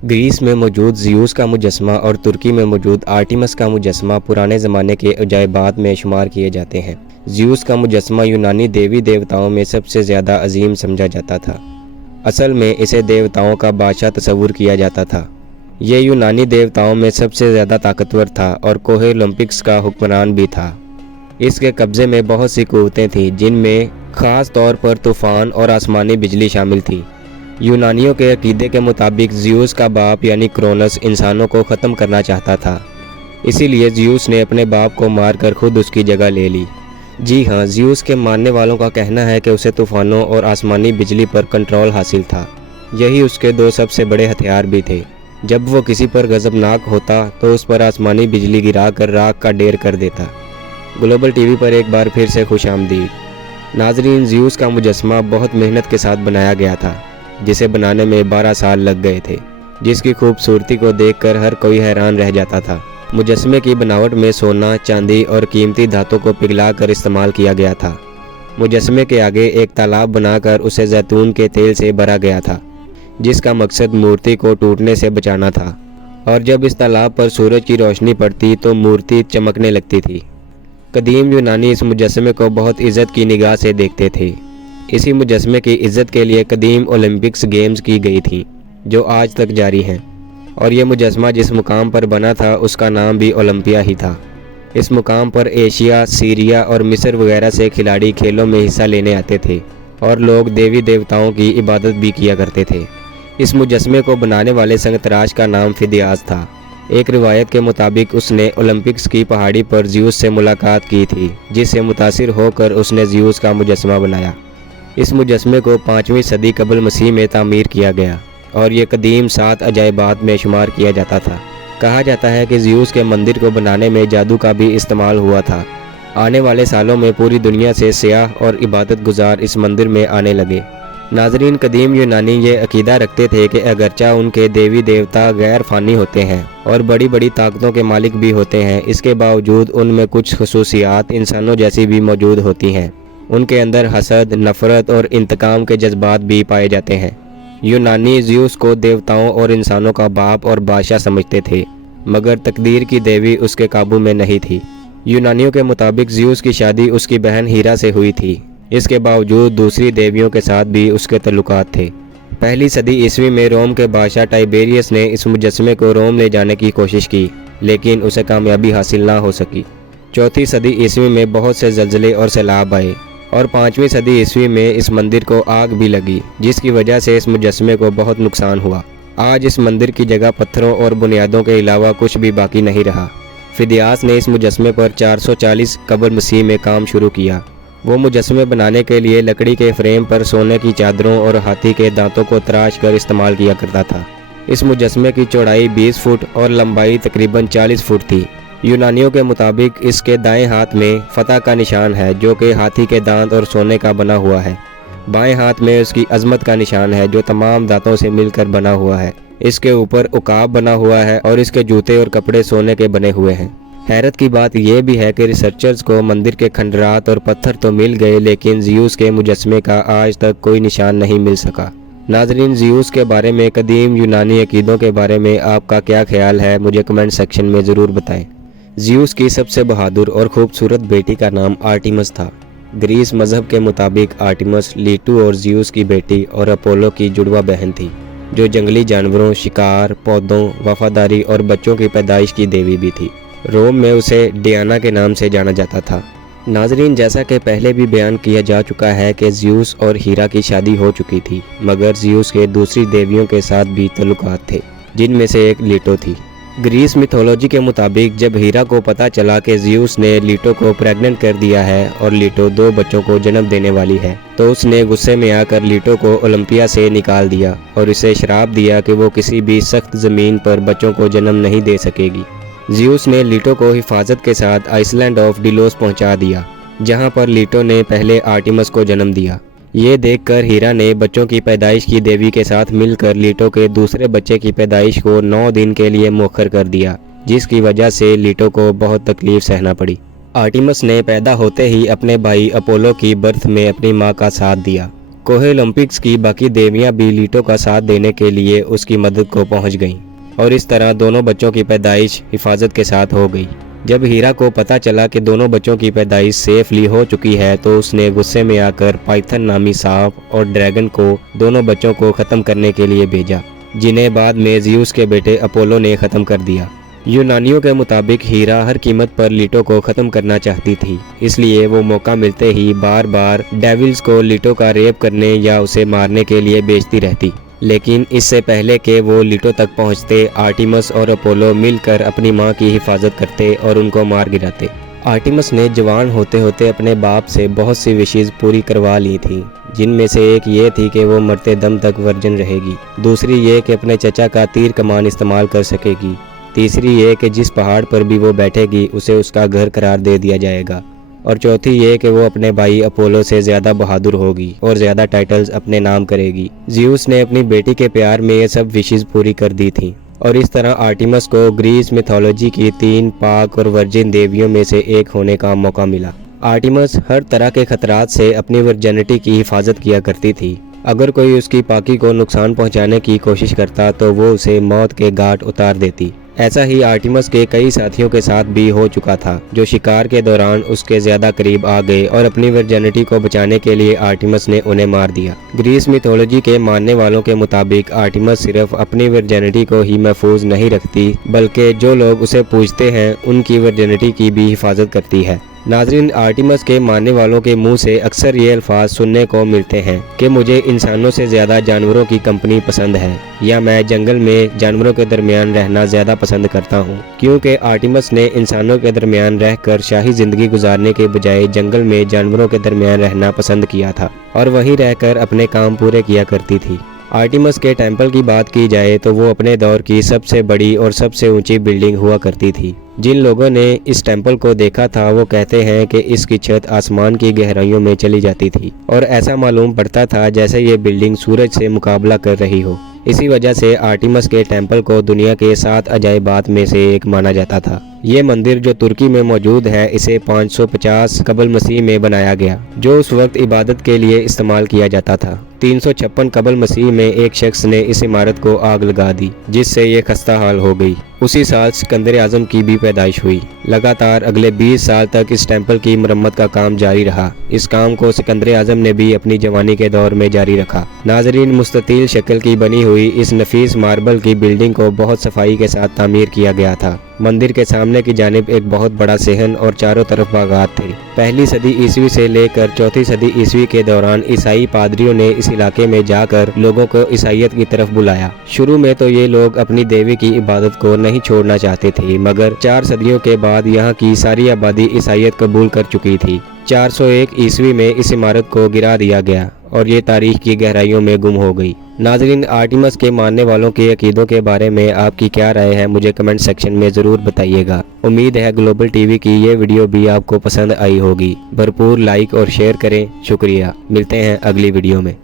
Greece में मौजूद Zeus का मुजस्समा और तुर्की में मौजूद आर्टेमिस का मुजस्समा पुराने ज़माने के अजायबात में शुमार किए जाते हैं। ज़्यूस का मुजस्समा यूनानी देवी देवताओं में सबसे ज़्यादा अजीम समझा जाता था। असल में इसे देवताओं का बादशाह तस्वुर किया जाता था। ये यूनानी देवताओं में सबसे ज़्यादा ताकतवर था और कोहे ओलंपिक्स का हुक्मरान भी था। इसके कब्ज़े में बहुत सी क़ुव्वतें थीं, जिनमें ख़ास तौर पर तूफ़ान और आसमानी बिजली शामिल थी। यूनानियों के अकीदे के मुताबिक ज़्यूस का बाप यानी क्रोनस इंसानों को ख़त्म करना चाहता था। इसीलिए ज़्यूस ने अपने बाप को मारकर खुद उसकी जगह ले ली। जी हाँ, ज़्यूस के मानने वालों का कहना है कि उसे तूफ़ानों और आसमानी बिजली पर कंट्रोल हासिल था। यही उसके दो सबसे बड़े हथियार भी थे। जब वो किसी पर गज़बनाक होता तो उस पर आसमानी बिजली गिरा कर राख का ढेर कर देता। ग्लोबल टीवी पर एक बार फिर से खुशामदीद। नाज़रीन, ज़्यूस का मुजस्समा बहुत मेहनत के साथ बनाया गया था, जिसे बनाने में 12 साल लग गए थे, जिसकी खूबसूरती को देखकर हर कोई हैरान रह जाता था। मुजस्समे की बनावट में सोना, चांदी और कीमती धातों को पिघला कर इस्तेमाल किया गया था। मुजस्समे के आगे एक तालाब बनाकर उसे जैतून के तेल से भरा गया था, जिसका मकसद मूर्ति को टूटने से बचाना था। और जब इस तालाब पर सूरज की रोशनी पड़ती तो मूर्ति चमकने लगती थी। कदीम यूनानी इस मुजस्समे को बहुत इज़्ज़त की निगाह से देखते थे। इसी मुजस्समे की इज़्ज़त के लिए कदीम ओलंपिक्स गेम्स की गई थी, जो आज तक जारी हैं। और ये मुजस्समा जिस मुकाम पर बना था उसका नाम भी ओलंपिया ही था। इस मुकाम पर एशिया, सीरिया और मिस्र वगैरह से खिलाड़ी खेलों में हिस्सा लेने आते थे और लोग देवी देवताओं की इबादत भी किया करते थे। इस मुजस्समे को बनाने वाले संगतराश का नाम फिदियास था। एक रिवायत के मुताबिक उसने ओलंपिक्स की पहाड़ी पर ज़्यूस से मुलाकात की थी, जिससे मुतासिर होकर उसने ज़्यूस का मुजस्समा बनाया। इस मुजस्समे को 5वीं सदी कबल मसीह में तामीर किया गया और ये कदीम 7 अजायबात में शुमार किया जाता था। कहा जाता है कि ज़्यूस के मंदिर को बनाने में जादू का भी इस्तेमाल हुआ था। आने वाले सालों में पूरी दुनिया से सियाह और इबादत गुजार इस मंदिर में आने लगे। नाज़रीन, कदीम यूनानी ये अकीदा रखते थे कि अगरचा उनके देवी देवता गैर फ़ानी होते हैं और बड़ी बड़ी ताकतों के मालिक भी होते हैं, इसके बावजूद उनमें कुछ खसूसियात इंसानों जैसी भी मौजूद होती हैं। उनके अंदर हसद, नफ़रत और इंतकाम के जज्बात भी पाए जाते हैं। यूनानी ज़्यूस को देवताओं और इंसानों का बाप और बादशाह समझते थे, मगर तकदीर की देवी उसके काबू में नहीं थी। यूनानियों के मुताबिक ज़्यूस की शादी उसकी बहन हीरा से हुई थी। इसके बावजूद दूसरी देवियों के साथ भी उसके तल्लुकात थे। पहली सदी ईस्वी में रोम के बादशाह टाइबेरियस ने इस मुजस्समे को रोम ले जाने की कोशिश की, लेकिन उसे कामयाबी हासिल ना हो सकी। चौथी सदी ईस्वी में बहुत से ज़लज़ले और सैलाब आए और 5वीं सदी ईस्वी में इस मंदिर को आग भी लगी, जिसकी वजह से इस मुजस्समे को बहुत नुकसान हुआ। आज इस मंदिर की जगह पत्थरों और बुनियादों के अलावा कुछ भी बाकी नहीं रहा। फिदियास ने इस मुजस्समे पर 440 कबल मसीह में काम शुरू किया। वो मुजस्समे बनाने के लिए लकड़ी के फ्रेम पर सोने की चादरों और हाथी के दांतों को तराश कर इस्तेमाल किया करता था। इस मुजस्समे की चौड़ाई 20 फुट और लंबाई तकरीबन 40 फुट थी। यूनानियों के मुताबिक इसके दाएं हाथ में फतह का निशान है, जो कि हाथी के दांत और सोने का बना हुआ है। बाएं हाथ में उसकी अजमत का निशान है, जो तमाम दांतों से मिलकर बना हुआ है। इसके ऊपर उकाब बना हुआ है और इसके जूते और कपड़े सोने के बने हुए हैं। हैरत की बात यह भी है कि रिसर्चर्स को मंदिर के खंडरात और पत्थर तो मिल गए, लेकिन ज़्यूस के मुजस्समे का आज तक कोई निशान नहीं मिल सका। नाज़रीन, ज़्यूस के बारे में कदीम यूनानी अकीदों के बारे में आपका क्या ख्याल है, मुझे कमेंट सेक्शन में ज़रूर बताएं। ज़्यूस की सबसे बहादुर और खूबसूरत बेटी का नाम आर्टेमिस था। ग्रीस मज़हब के मुताबिक आर्टेमिस लीटू और ज़्यूस की बेटी और अपोलो की जुड़वा बहन थी, जो जंगली जानवरों, शिकार, पौधों, वफादारी और बच्चों की पैदाइश की देवी भी थी। रोम में उसे डियाना के नाम से जाना जाता था। नाज़रीन, जैसा कि पहले भी बयान किया जा चुका है कि ज़्यूस और हीरा की शादी हो चुकी थी, मगर ज़्यूस के दूसरी देवियों के साथ भी तल्लुकात थे, जिनमें से एक लीटो थी। ग्रीस मिथोलॉजी के मुताबिक जब हीरा को पता चला कि ज़्यूस ने लीटो को प्रेग्नेंट कर दिया है और लीटो 2 बच्चों को जन्म देने वाली है, तो उसने गुस्से में आकर लीटो को ओलंपिया से निकाल दिया और इसे श्राप दिया कि वो किसी भी सख्त ज़मीन पर बच्चों को जन्म नहीं दे सकेगी। ज़्यूस ने लीटो को हिफाजत के साथ आइसलैंड ऑफ डिलोस पहुंचा दिया, जहां पर लीटो ने पहले आर्टेमिस को जन्म दिया। ये देखकर हीरा ने बच्चों की पैदाइश की देवी के साथ मिलकर लीटो के दूसरे बच्चे की पैदाइश को 9 दिन के लिए मुअख्खर कर दिया, जिसकी वजह से लीटो को बहुत तकलीफ सहना पड़ी। आर्टेमिस ने पैदा होते ही अपने भाई अपोलो की बर्थ में अपनी मां का साथ दिया। कोह ओलंपिक्स की बाकी देवियां भी लीटो का साथ देने के लिए उसकी मदद को पहुंच गईं और इस तरह दोनों बच्चों की पैदाइश हिफाजत के साथ हो गई। जब हीरा को पता चला कि दोनों बच्चों की पैदाइश सेफली हो चुकी है तो उसने गुस्से में आकर पाइथन नामी सांप और ड्रैगन को दोनों बच्चों को ख़त्म करने के लिए भेजा, जिन्हें बाद में ज़्यूस के बेटे अपोलो ने ख़त्म कर दिया। यूनानियों के मुताबिक हीरा हर कीमत पर लीटो को ख़त्म करना चाहती थी, इसलिए वो मौका मिलते ही बार बार डेविल्स को लीटो का रेप करने या उसे मारने के लिए भेजती रहती। लेकिन इससे पहले कि वो लीटो तक पहुंचते, आर्टिमस और अपोलो मिलकर अपनी मां की हिफाजत करते और उनको मार गिराते। आर्टिमस ने जवान होते होते अपने बाप से बहुत सी विशेज़ पूरी करवा ली थी, जिनमें से एक ये थी कि वो मरते दम तक वर्जिन रहेगी, दूसरी ये कि अपने चचा का तीर कमान इस्तेमाल कर सकेगी, तीसरी ये कि जिस पहाड़ पर भी वो बैठेगी उसे उसका घर करार दे दिया जाएगा, और चौथी ये कि वो अपने भाई अपोलो से ज़्यादा बहादुर होगी और ज़्यादा टाइटल्स अपने नाम करेगी। ज़्यूस ने अपनी बेटी के प्यार में ये सब विशेज़ पूरी कर दी थी और इस तरह आर्टिमस को ग्रीस मिथोलॉजी की 3 पाक और वर्जिन देवियों में से एक होने का मौका मिला। आर्टिमस हर तरह के खतरात से अपनी वर्जिनिटी की हिफाजत किया करती थी। अगर कोई उसकी पाकी को नुकसान पहुंचाने की कोशिश करता तो वो उसे मौत के घाट उतार देती। ऐसा ही आर्टिमस के कई साथियों के साथ भी हो चुका था, जो शिकार के दौरान उसके ज़्यादा करीब आ गए और अपनी वर्जिनिटी को बचाने के लिए आर्टिमस ने उन्हें मार दिया। ग्रीस मिथोलॉजी के मानने वालों के मुताबिक आर्टिमस सिर्फ अपनी वर्जिनिटी को ही महफूज नहीं रखती, बल्कि जो लोग उसे पूजते हैं उनकी वर्जिनिटी की भी हिफाजत करती है। नाज़रीन, आर्टिमस के मानने वालों के मुंह से अक्सर ये अल्फाज सुनने को मिलते हैं कि मुझे इंसानों से ज़्यादा जानवरों की कंपनी पसंद है, या मैं जंगल में जानवरों के दरमियान रहना ज़्यादा पसंद करता हूँ, क्योंकि आर्टिमस ने इंसानों के दरमियान रहकर शाही ज़िंदगी गुजारने के बजाय जंगल में जानवरों के दरमियान रहना पसंद किया था और वहीं रहकर अपने काम पूरे किया करती थी। आर्टिमस के टेंपल की बात की जाए तो वो अपने दौर की सबसे बड़ी और सबसे ऊंची बिल्डिंग हुआ करती थी। जिन लोगों ने इस टेंपल को देखा था वो कहते हैं कि इसकी छत आसमान की गहराइयों में चली जाती थी और ऐसा मालूम पड़ता था जैसे ये बिल्डिंग सूरज से मुकाबला कर रही हो। इसी वजह से आर्टिमस के टेंपल को दुनिया के 7 अजायबात में से एक माना जाता था। ये मंदिर जो तुर्की में मौजूद है, इसे 550 कबल मसीह में बनाया गया, जो उस वक्त इबादत के लिए इस्तेमाल किया जाता था। 356 कबल मसीह में एक शख्स ने इस इमारत को आग लगा दी, जिससे ये खस्ता हाल हो गई। उसी साल सिकंदर आजम की भी पैदाइश हुई। लगातार अगले 20 साल तक इस टेंपल की मरम्मत का काम जारी रहा। इस काम को सिकंदर आजम ने भी अपनी जवानी के दौर में जारी रखा। नाजरीन, मुस्ततील शक्ल की बनी हुई इस नफीस मार्बल की बिल्डिंग को बहुत सफाई के साथ तामीर किया गया था। मंदिर के सामने की जानिब एक बहुत बड़ा सेहन और चारों तरफ बागात थे। 1ली सदी ईस्वी से लेकर 4ठी सदी ईस्वी के दौरान ईसाई पादरियों ने इस इलाके में जाकर लोगों को ईसाइयत की तरफ बुलाया। शुरू में तो ये लोग अपनी देवी की इबादत को नहीं छोड़ना चाहते थे, मगर 4 सदियों के बाद यहाँ की सारी आबादी ईसाइयत कबूल कर चुकी थी। 401 ईस्वी में इस इमारत को गिरा दिया गया और ये तारीख की गहराइयों में गुम हो गई। नाज़रीन, आर्टिमस के मानने वालों के अकीदों के बारे में आपकी क्या राय है, मुझे कमेंट सेक्शन में ज़रूर बताइएगा। उम्मीद है ग्लोबल टीवी की ये वीडियो भी आपको पसंद आई होगी। भरपूर लाइक और शेयर करें। शुक्रिया। मिलते हैं अगली वीडियो में।